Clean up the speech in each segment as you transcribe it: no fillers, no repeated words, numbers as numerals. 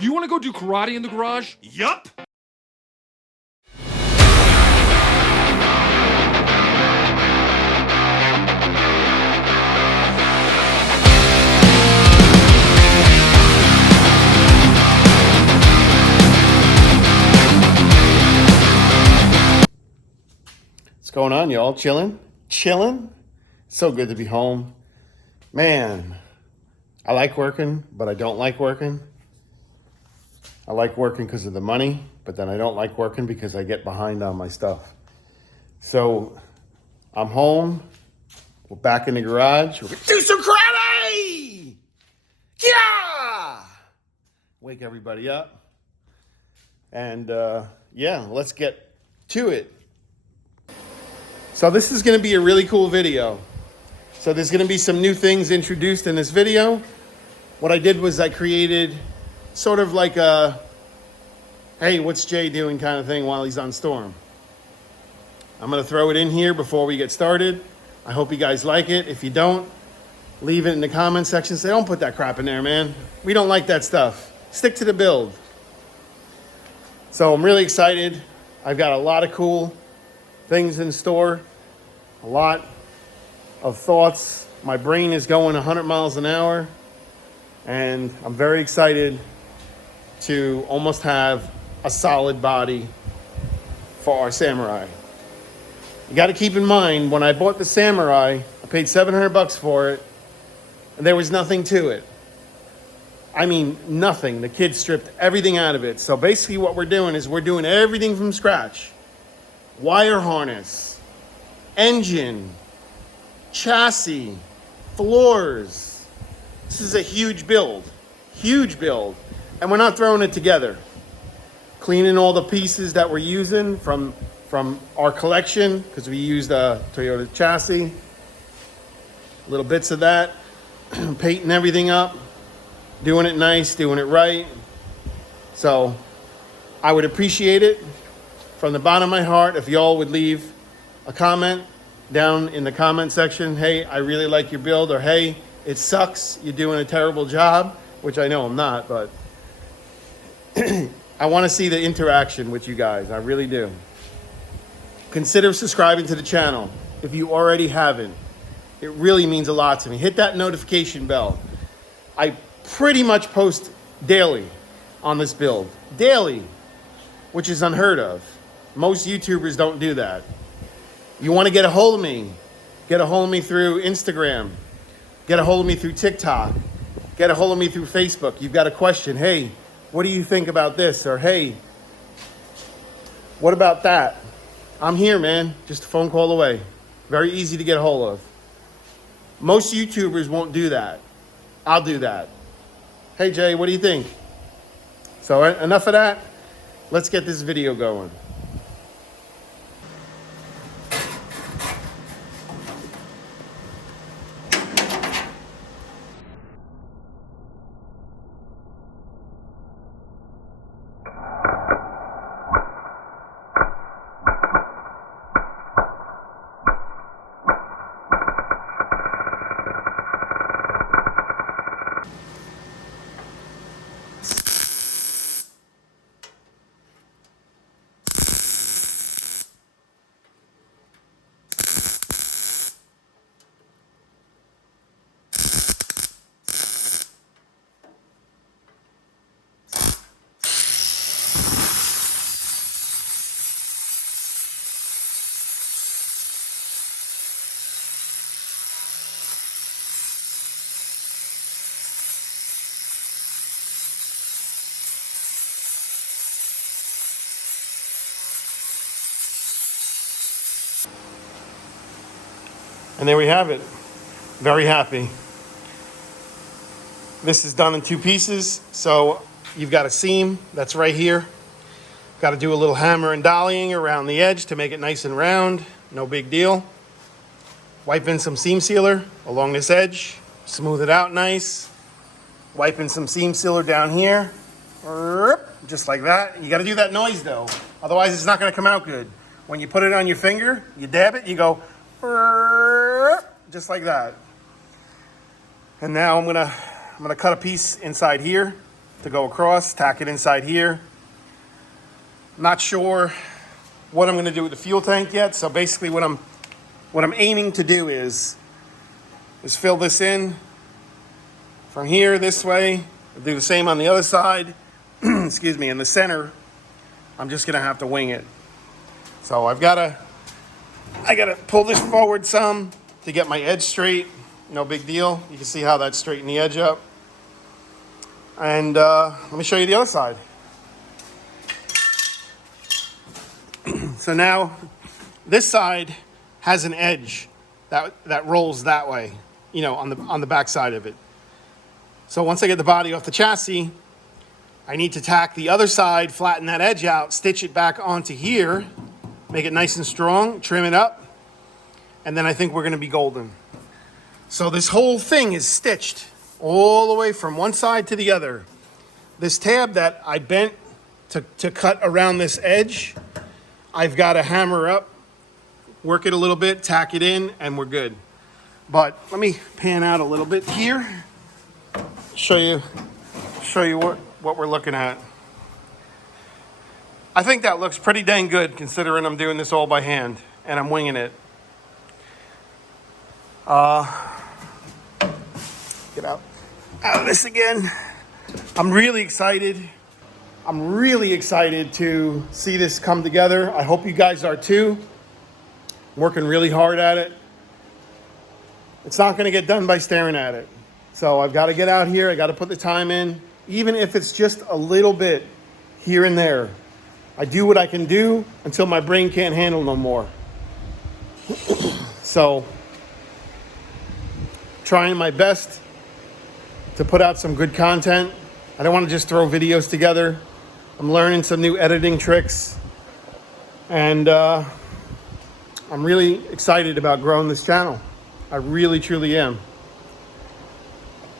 You want to go do karate in the garage? Yup! What's going on, y'all? Chilling? So good to be home. Man, I like working, but I don't like working. I like working because of the money, but then I don't like working because I get behind on my stuff. So I'm home. We're back in the garage. We're gonna do some karate! Yeah! Wake everybody up. And yeah, let's get to it. So this is going to be a really cool video. So there's going to be some new things introduced in this video. What I did was I created sort of like a, hey, what's Jay doing kind of thing while he's on storm. I'm going to throw it in here before we get started. I hope you guys like it. If you don't, leave it in the comment section. Say, don't put that crap in there, man. We don't like that stuff. Stick to the build. So I'm really excited. I've got a lot of cool things in store. A lot of thoughts. My brain is going 100 miles an hour, and I'm very excited to almost have a solid body for our Samurai. You got to keep in mind, when I bought the Samurai, I paid $700 for it, and there was nothing to it. I mean, nothing. The kids stripped everything out of it. So basically what we're doing is we're doing everything from scratch. Wire harness, engine, chassis, floors. This is a huge build, and we're not throwing it together. Cleaning all the pieces that we're using from our collection, because we used a Toyota chassis, little bits of that, painting everything up, doing it nice, doing it right. So I would appreciate it from the bottom of my heart if y'all would leave a comment down in the comment section. Hey, I really like your build, or hey, it sucks, you're doing a terrible job, which I know I'm not, but I want to see the interaction with you guys. I really do. Consider subscribing to the channel if you already haven't. It really means a lot to me. Hit that notification bell. I pretty much post daily on this build. Daily, which is unheard of. Most YouTubers don't do that. You want to get a hold of me, get a hold of me through Instagram, get a hold of me through TikTok, get a hold of me through Facebook. You've got a question. Hey, what do you think about this? Or hey, what about that? I'm here, man. Just a phone call away. Very easy to get a hold of. Most YouTubers won't do that. I'll do that. Hey, Jay, what do you think? So enough of that. Let's get this video going. And there we have it. Very happy. This is done in two pieces. So you've got a seam that's right here. Got to do a little hammer and dollying around the edge to make it nice and round. No big deal. Wipe in some seam sealer along this edge. Smooth it out nice. Wipe in some seam sealer down here. Just like that. You got to do that noise though. Otherwise it's not going to come out good. When you put it on your finger, you dab it, you go just like that. And now I'm gonna cut a piece inside here. to go across, tack it inside here. Not sure what I'm gonna do with the fuel tank yet. So basically what I'm aiming to do is fill this in from here this way. I'll do the same on the other side. Excuse me, in the center, I'm just gonna have to wing it. So I gotta pull this forward some to get my edge straight. No big deal. You can see how that straightened the edge up. And let me show you the other side. So now this side has an edge that rolls that way, you know, on the back side of it. So once I get the body off the chassis, I need to tack the other side, flatten that edge out, stitch it back onto here, make it nice and strong, trim it up, and then I think we're gonna be golden. So this whole thing is stitched all the way from one side to the other. This tab that I bent to cut around this edge, I've got to hammer up, work it a little bit, tack it in, and we're good. But let me pan out a little bit here, show you what we're looking at. I think that looks pretty dang good considering I'm doing this all by hand and I'm winging it. Get out of this again. I'm really excited. I'm really excited to see this come together. I hope you guys are too. I'm working really hard at it. It's not going to get done by staring at it. So I've got to get out here. I got to put the time in, even if it's just a little bit here and there. I do what I can do until my brain can't handle no more. So, trying my best to put out some good content. I don't want to just throw videos together. I'm learning some new editing tricks. And I'm really excited about growing this channel. I really, truly am.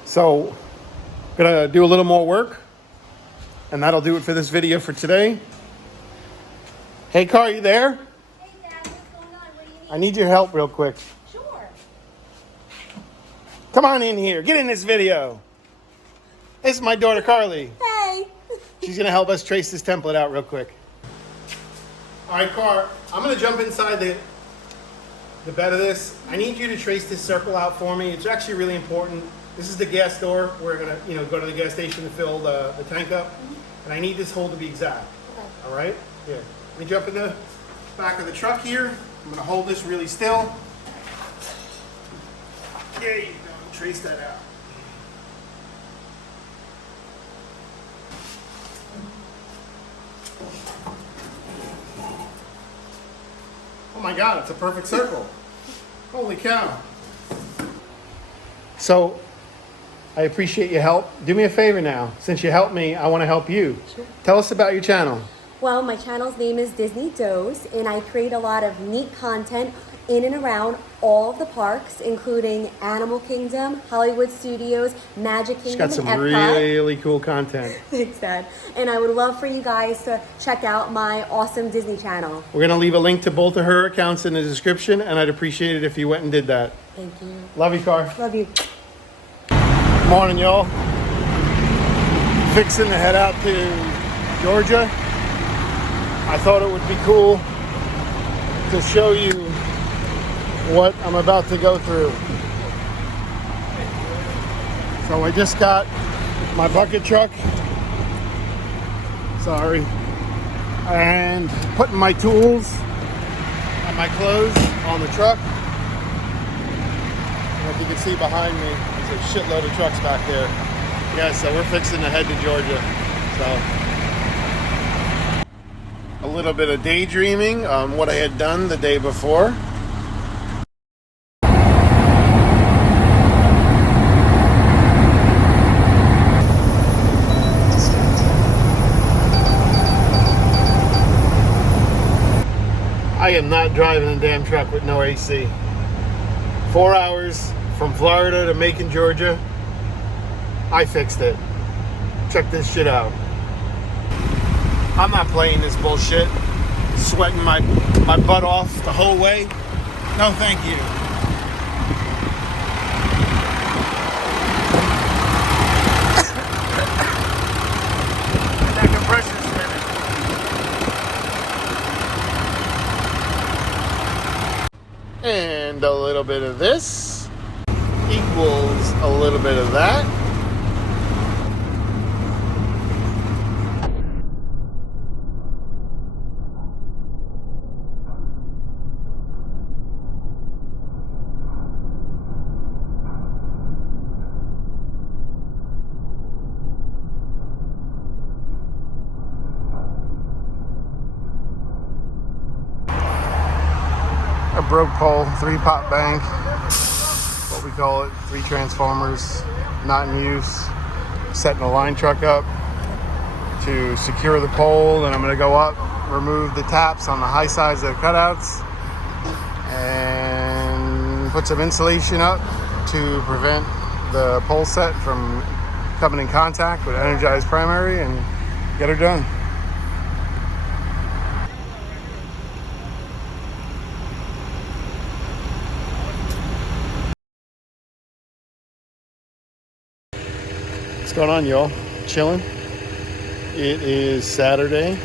So, I'm gonna do a little more work. And that'll do it for this video for today. Hey, Car, you there? Hey, Dad, what's going on? What do you need? I need your help real quick. Sure. Come on in here. Get in this video. This is my daughter, Carly. Hey. She's going to help us trace this template out real quick. All right, Car, I'm going to jump inside the bed of this. I need you to trace this circle out for me. It's actually really important. This is the gas door. We're going to, go to the gas station to fill the tank up. And I need this hole to be exact. Okay. All right? Here. Let me jump in the back of the truck here. I'm going to hold this really still. There you go. Trace that out. Oh my God, it's a perfect circle. Holy cow. So, I appreciate your help. Do me a favor now. Since you helped me, I want to help you. Sure. Tell us about your channel. Well, my channel's name is Disney Does, and I create a lot of neat content in and around all of the parks, including Animal Kingdom, Hollywood Studios, Magic She's Kingdom, got some and Epcot. really cool content. Thanks, Dad. And I would love for you guys to check out my awesome Disney channel. We're going to leave a link to both of her accounts in the description, and I'd appreciate it if you went and did that. Thank you. Love you, Car. Love you. Morning, y'all. Fixing to head out to Georgia. I thought it would be cool to show you what I'm about to go through. So I just got my bucket truck. Sorry. And putting my tools and my clothes on the truck. And if you can see behind me, there's a shitload of trucks back there. Yeah, so we're fixing to head to Georgia. So a little bit of daydreaming on what I had done the day before. I am not driving a damn truck with no AC. 4 hours from Florida to Macon, Georgia. I fixed it. Check this shit out. I'm not playing this bullshit. Sweating my butt off the whole way. No, thank you. little bit of this equals a little bit of that. A broke pole, 3-pot bank, what we call it, 3 transformers, not in use. Setting the line truck up to secure the pole, and I'm going to go up, remove the taps on the high sides of the cutouts, and put some insulation up to prevent the pole set from coming in contact with energized primary, and get her done. What's going on, y'all? Chilling. It is Saturday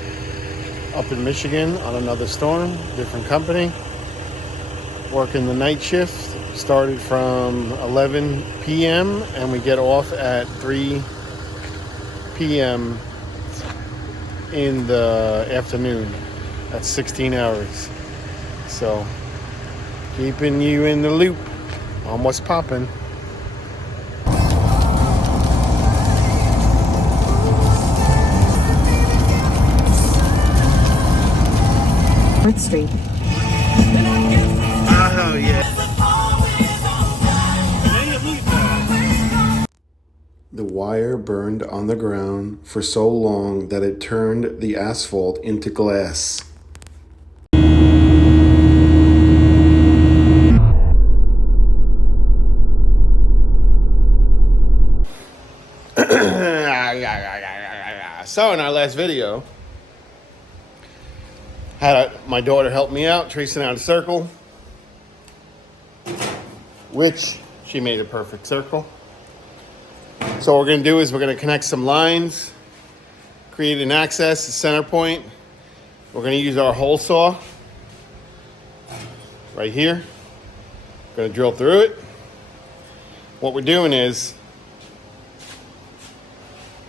up in Michigan on another storm, different company. Working the night shift. Started from 11 p.m. and we get off at 3 p.m. in the afternoon. That's 16 hours. So, keeping you in the loop on what's popping. Street. Oh, yeah. The wire burned on the ground for so long that it turned the asphalt into glass. So in our last video, had my daughter help me out tracing out a circle, which she made a perfect circle. So what we're going to do is we're going to connect some lines, create an access, a center point. We're going to use our hole saw right here. Going to drill through it. What we're doing is,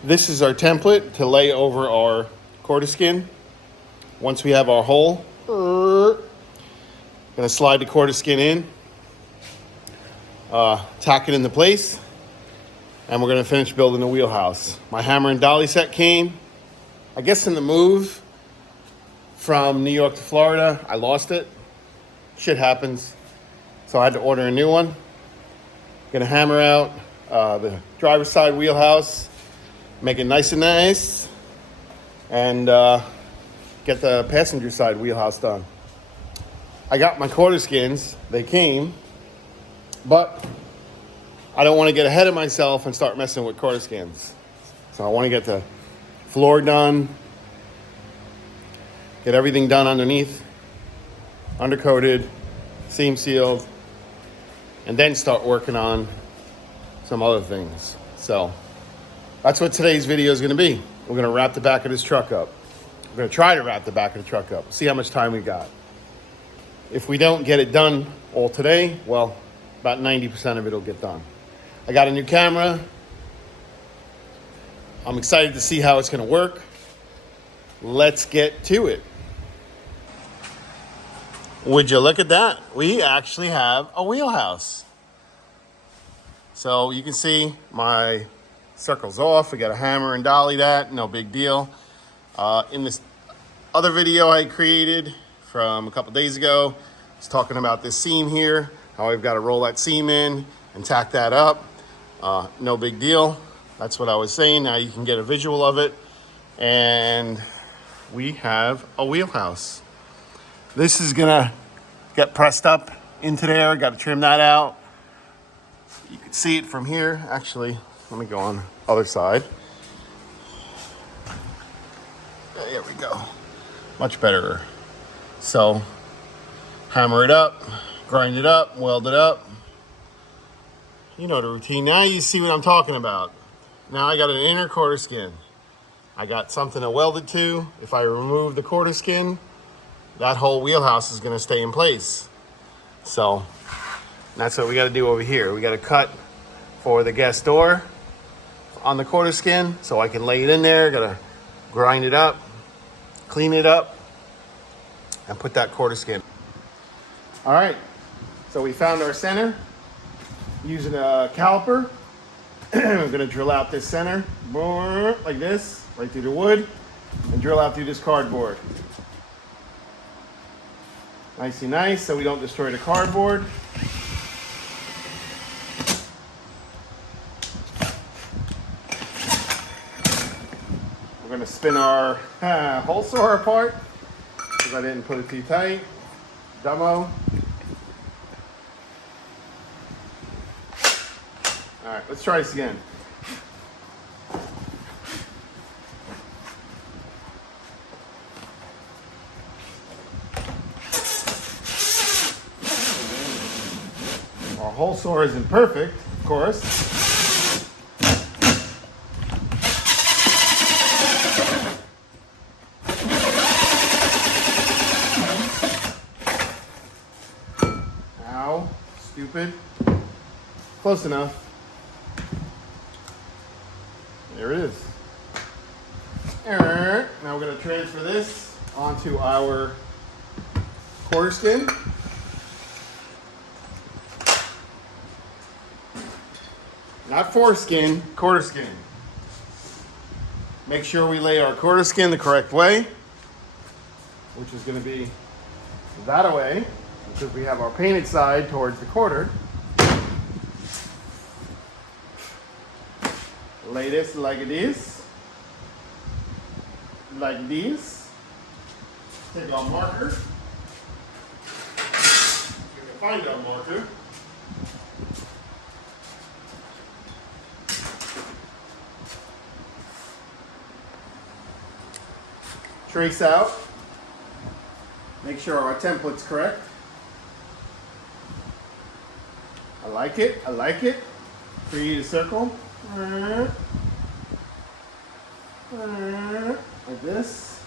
this is our template to lay over our quarter skin. Once we have our hole, gonna slide the quarter skin in, tack it into place, and we're gonna finish building the wheelhouse. My hammer and dolly set came, I guess in the move from New York to Florida. I lost it. Shit happens. So I had to order a new one. Gonna hammer out the driver's side wheelhouse, make it nice and nice, and get the passenger side wheelhouse done. I got my quarter skins, they came, but I don't want to get ahead of myself and start messing with quarter skins. So I want to get the floor done, get everything done underneath, undercoated, seam sealed, and then start working on some other things. So that's what today's video is going to be. We're going to wrap the back of this truck up. We're going to try to wrap the back of the truck up, see how much time we got. If we don't get it done all today, well, about 90% of it will get done. I got a new camera. I'm excited to see how it's going to work. Let's get to it. Would you look at that? We actually have a wheelhouse. So you can see my circle's off. We got a hammer and dolly that, no big deal. In this other video I created from a couple days ago, I was talking about this seam here, how I've got to roll that seam in and tack that up. No big deal. That's what I was saying. Now you can get a visual of it. And we have a wheelhouse. This is gonna get pressed up into there. Got to trim that out. You can see it from here. Actually, let me go on the other side. There we go. Much better. So, hammer it up, grind it up, weld it up. You know the routine. Now you see what I'm talking about. Now I got an inner quarter skin. I got something to weld it to. If I remove the quarter skin, that whole wheelhouse is going to stay in place. So, And that's what we got to do over here. We got to cut for the guest door on the quarter skin so I can lay it in there. Got to grind it up, clean it up, and put that quarter skin. All right, so we found our center using a caliper. I'm gonna drill out this center, like this, right through the wood, and drill out through this cardboard. Nicey nice, so we don't destroy the cardboard. We're gonna spin our hole saw apart because I didn't put it too tight. Dumbo. All right, let's try this again. Our hole saw isn't perfect, of course. Ow, stupid. Close enough. There it is. Now we're going to transfer this onto our quarter skin. Not foreskin, quarter skin. Make sure we lay our quarter skin the correct way, which is going to be that way, because we have our painted side towards the quarter. Lay this like this. Like this. Take our marker. We can find our marker. Trace out. Make sure our template's correct. I like it. I like it. Create a circle. Like this.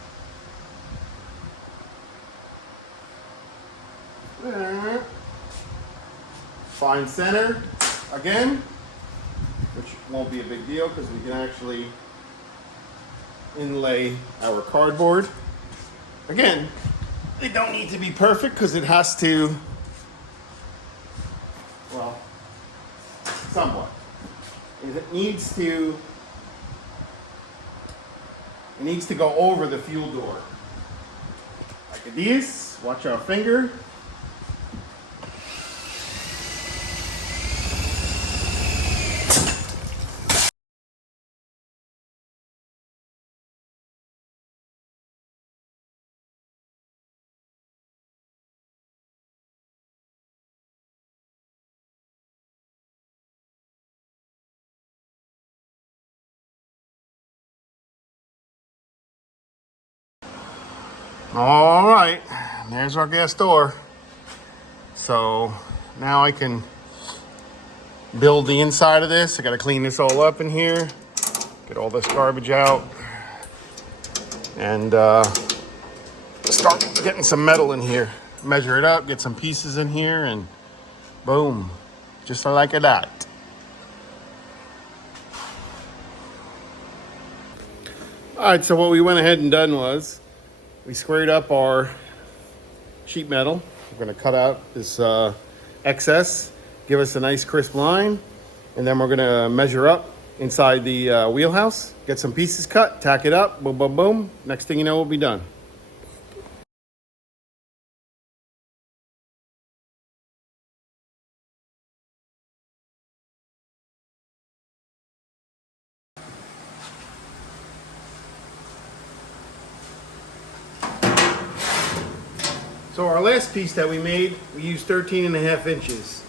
Find center again, which won't be a big deal because we can actually inlay our cardboard. Again, they don't need to be perfect because it has to, well, somewhat. It needs to go over the fuel door. Like this. Watch our finger. All right, there's our gas door. So now I can build the inside of this. I gotta clean this all up in here, get all this garbage out, and start getting some metal in here. Measure it up, get some pieces in here, and boom, just like that. All right, so what we went ahead and done was we squared up our sheet metal. We're gonna cut out this excess, give us a nice crisp line, and then we're gonna measure up inside the wheelhouse, get some pieces cut, tack it up, boom, boom, boom. Next thing you know, we'll be done. So our last piece that we made, we used 13.5 inches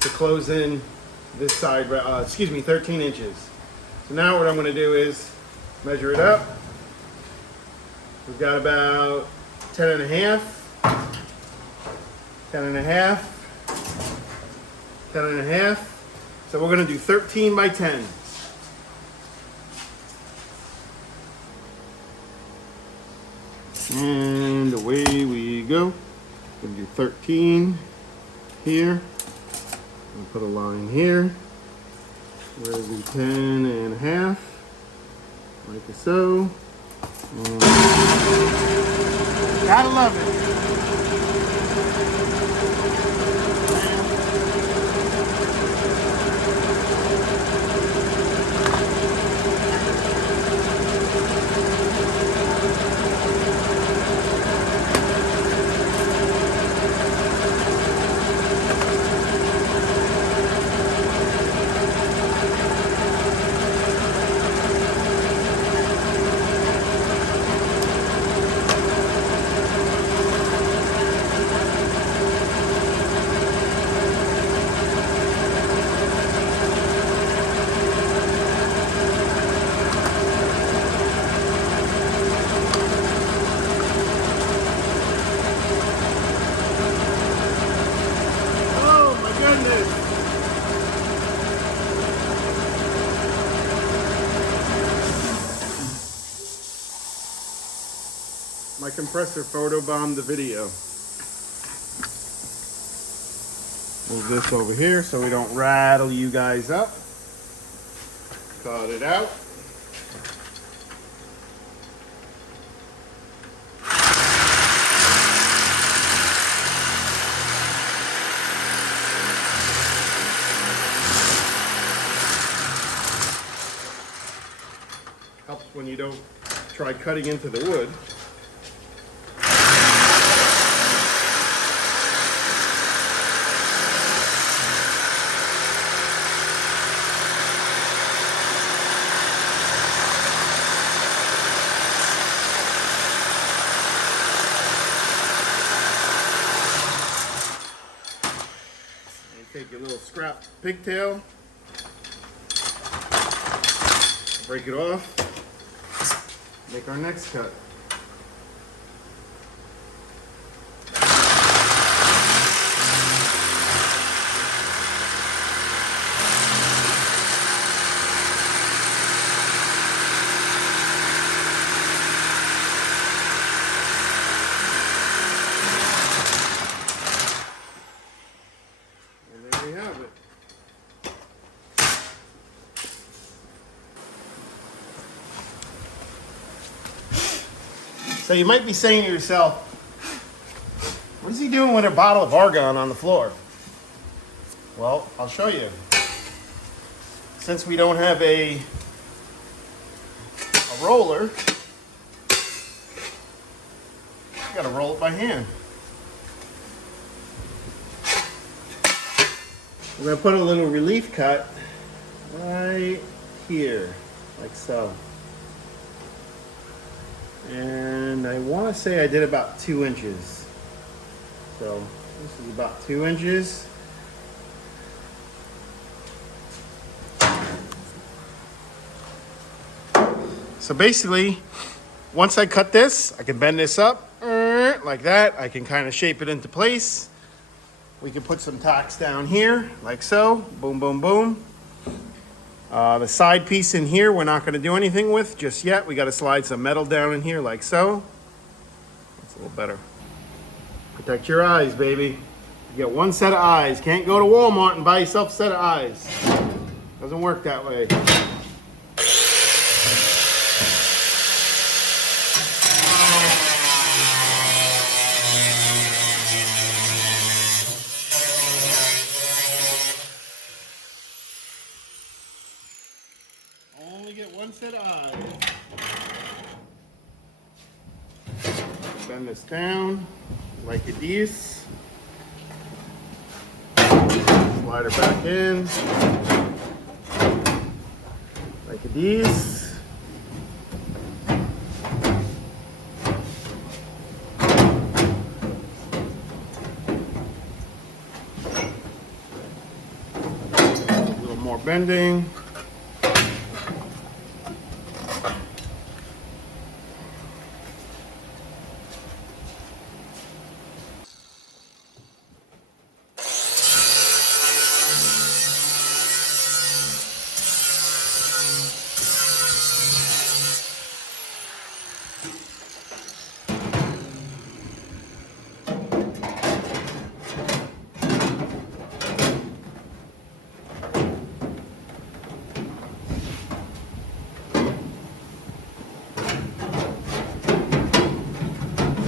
to close in this side, 13 inches. So now what I'm gonna do is measure it up. We've got about 10.5, 10.5, 10.5. So we're gonna do 13 by 10. And away we go. Gonna do 13 here. I'll put a line here where the 10.5, like so. And gotta love it. My compressor photobombed the video. Move this over here so we don't rattle you guys up. Cut it out. Helps when you don't try cutting into the wood. Take your little scrap pigtail, break it off, make our next cut. We have it. So you might be saying to yourself, what is he doing with a bottle of argon on the floor? Well, I'll show you. Since we don't have a roller, you gotta roll it by hand. We're going to put a little relief cut right here, like so. And I want to say I did about 2 inches. So this is about 2 inches. So basically, once I cut this, I can bend this up like that. I can kind of shape it into place. We can put some tacks down here, like so. Boom, boom, boom. The side piece in here, we're not going to do anything with just yet. We got to slide some metal down in here, like so. That's a little better. Protect your eyes, baby. You get one set of eyes. Can't go to Walmart and buy yourself a set of eyes. Doesn't work that way. Only get one set of eyes. Bend this down like it is. Slide her back in like it is. A little more bending.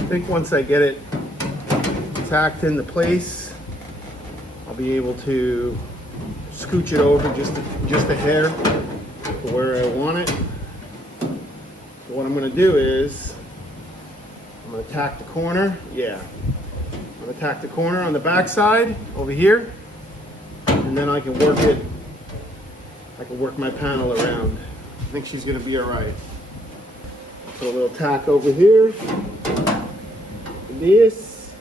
I think once I get it tacked into place, I'll be able to scooch it over just a hair to where I want it. So what I'm going to do is I'm going to tack the corner. Yeah, I'm going to tack the corner on the back side over here, and then I can work it. I can work my panel around. I think she's going to be all right. Put a little tack over here. This.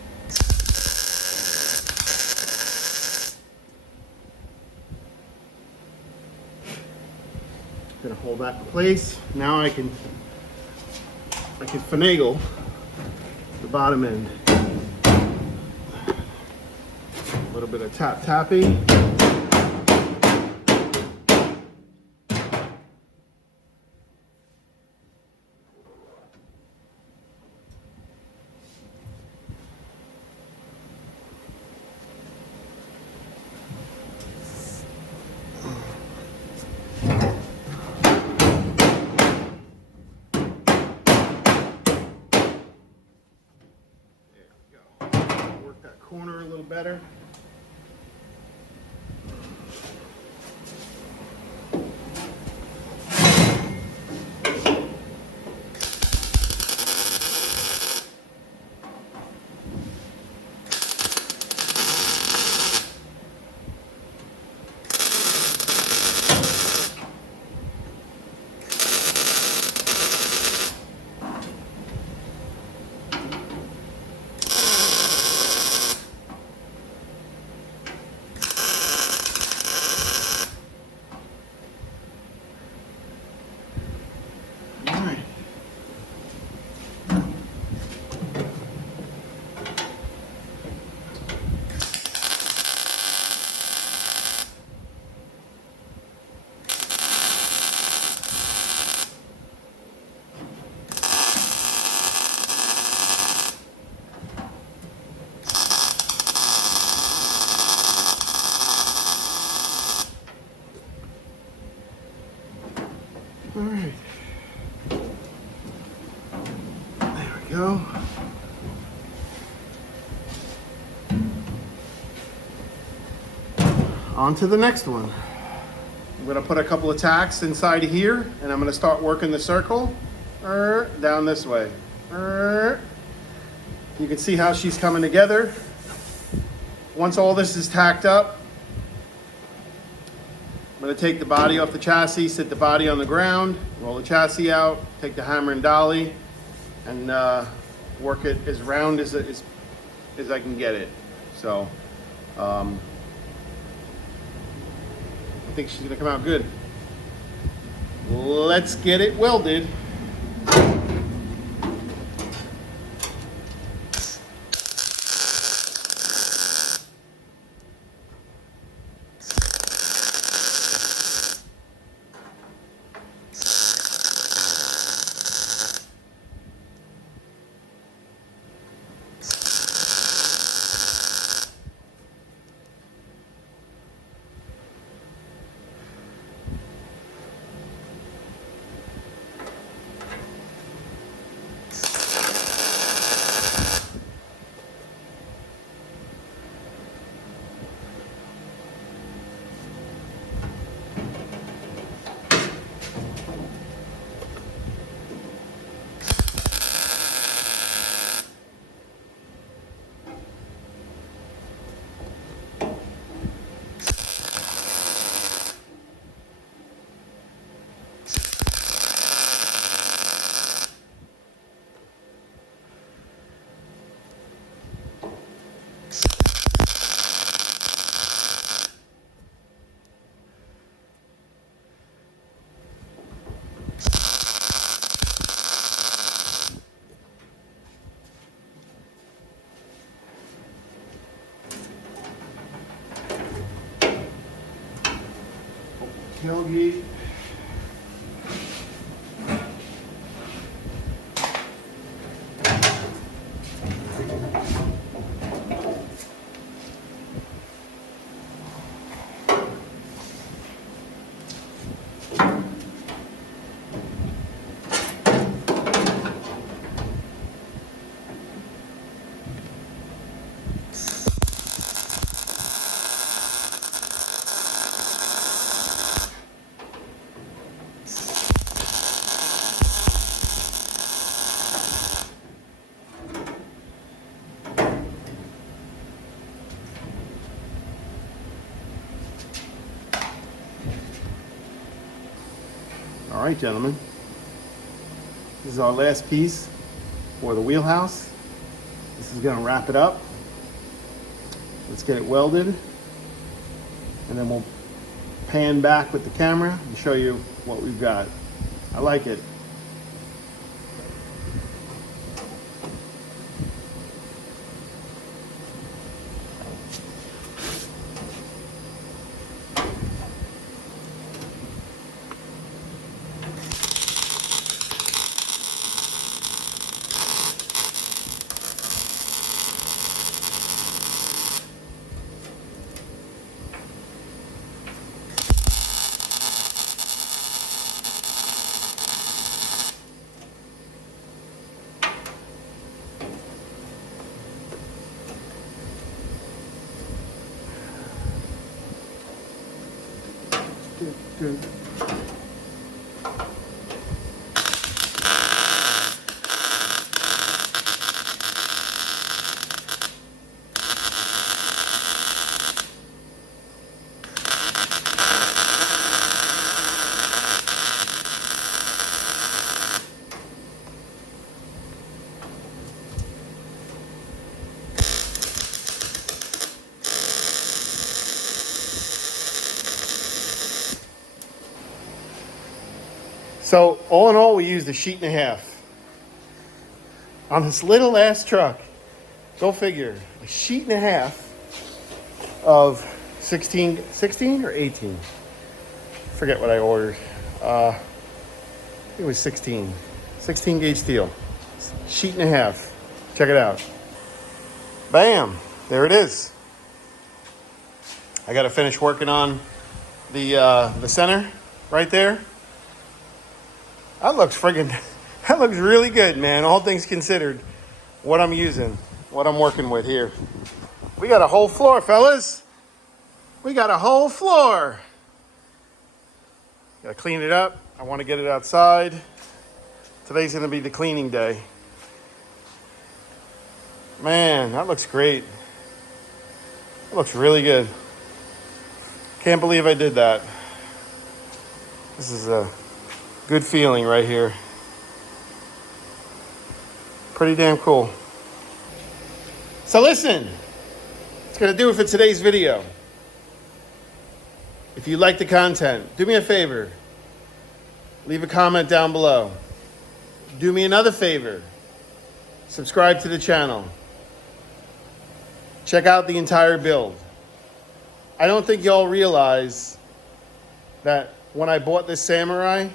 Gonna hold that in place. Now I can finagle the bottom end. A little bit of tapping. Corner a little better. All right, there we go. On to the next one. I'm gonna put a couple of tacks inside of here, and I'm gonna start working the circle down this way. You can see how she's coming together. Once all this is tacked up, I'm going to take the body off the chassis, sit the body on the ground, roll the chassis out, take the hammer and dolly, and work it as round as I can get it. So I think she's going to come out good. Let's get it welded. Tailgate. right, gentlemen. This is our last piece for the wheelhouse. This is going to wrap it up. Let's get it welded. And then we'll pan back with the camera and show you what we've got. I like it. Good. So all in all, we used a sheet and a half on this little ass truck. Go figure, a sheet and a half of 16 or 18. Forget what I ordered. It was 16 gauge steel, sheet and a half. Check it out. Bam, there it is. I got to finish working on the center right there. That looks really good, man. All things considered, what I'm using, what I'm working with here. We got a whole floor, fellas. We got a whole floor. Gotta clean it up. I want to get it outside. Today's gonna be the cleaning day. Man, that looks great. That looks really good. Can't believe I did that. This is a good feeling right here. Pretty damn cool. So listen, it's gonna do it for today's video. If you like the content, do me a favor. Leave a comment down below. Do me another favor. Subscribe to the channel. Check out the entire build. I don't think y'all realize that when I bought this Samurai,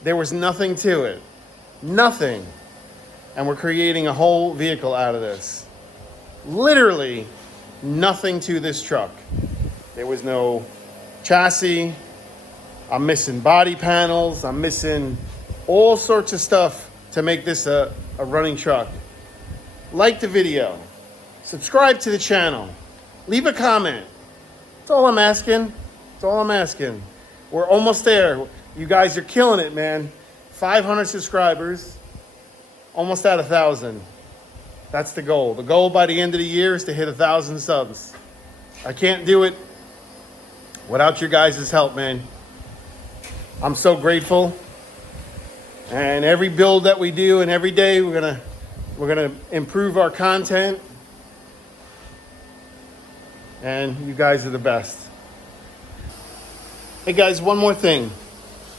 there was nothing to it. Nothing. And we're creating a whole vehicle out of this. Literally nothing to this truck. There was no chassis. I'm missing body panels. I'm missing all sorts of stuff to make this a running truck. Like the video. Subscribe to the channel. Leave a comment. That's all I'm asking. That's all I'm asking. We're almost there. You guys are killing it, man. 500 subscribers, almost at 1,000. That's the goal. The goal by the end of the year is to hit 1,000 subs. I can't do it without your guys' help, man. I'm so grateful. And every build that we do and every day we're gonna improve our content. And you guys are the best. Hey guys, one more thing.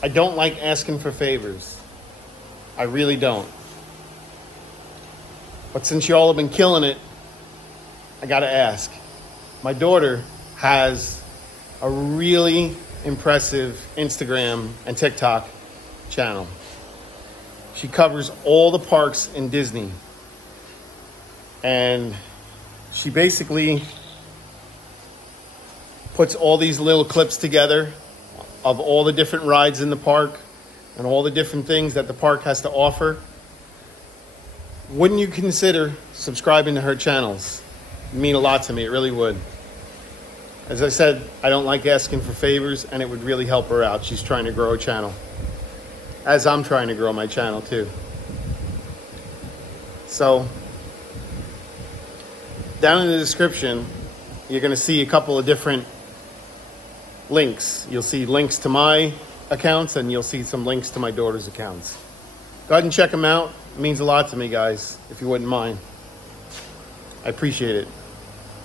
I don't like asking for favors. I really don't. But since y'all have been killing it, I gotta ask. My daughter has a really impressive Instagram and TikTok channel. She covers all the parks in Disney. And she basically puts all these little clips together of all the different rides in the park and all the different things that the park has to offer. Wouldn't you consider subscribing to her channels? It'd mean a lot to me, it really would. As I said, I don't like asking for favors, and it would really help her out. She's trying to grow a channel, as I'm trying to grow my channel too. So, down in the description, you're gonna see a couple of different links. You'll see links to my accounts, and you'll see some links to my daughter's accounts. Go ahead and check them out. It means a lot to me, guys, if you wouldn't mind. I appreciate it.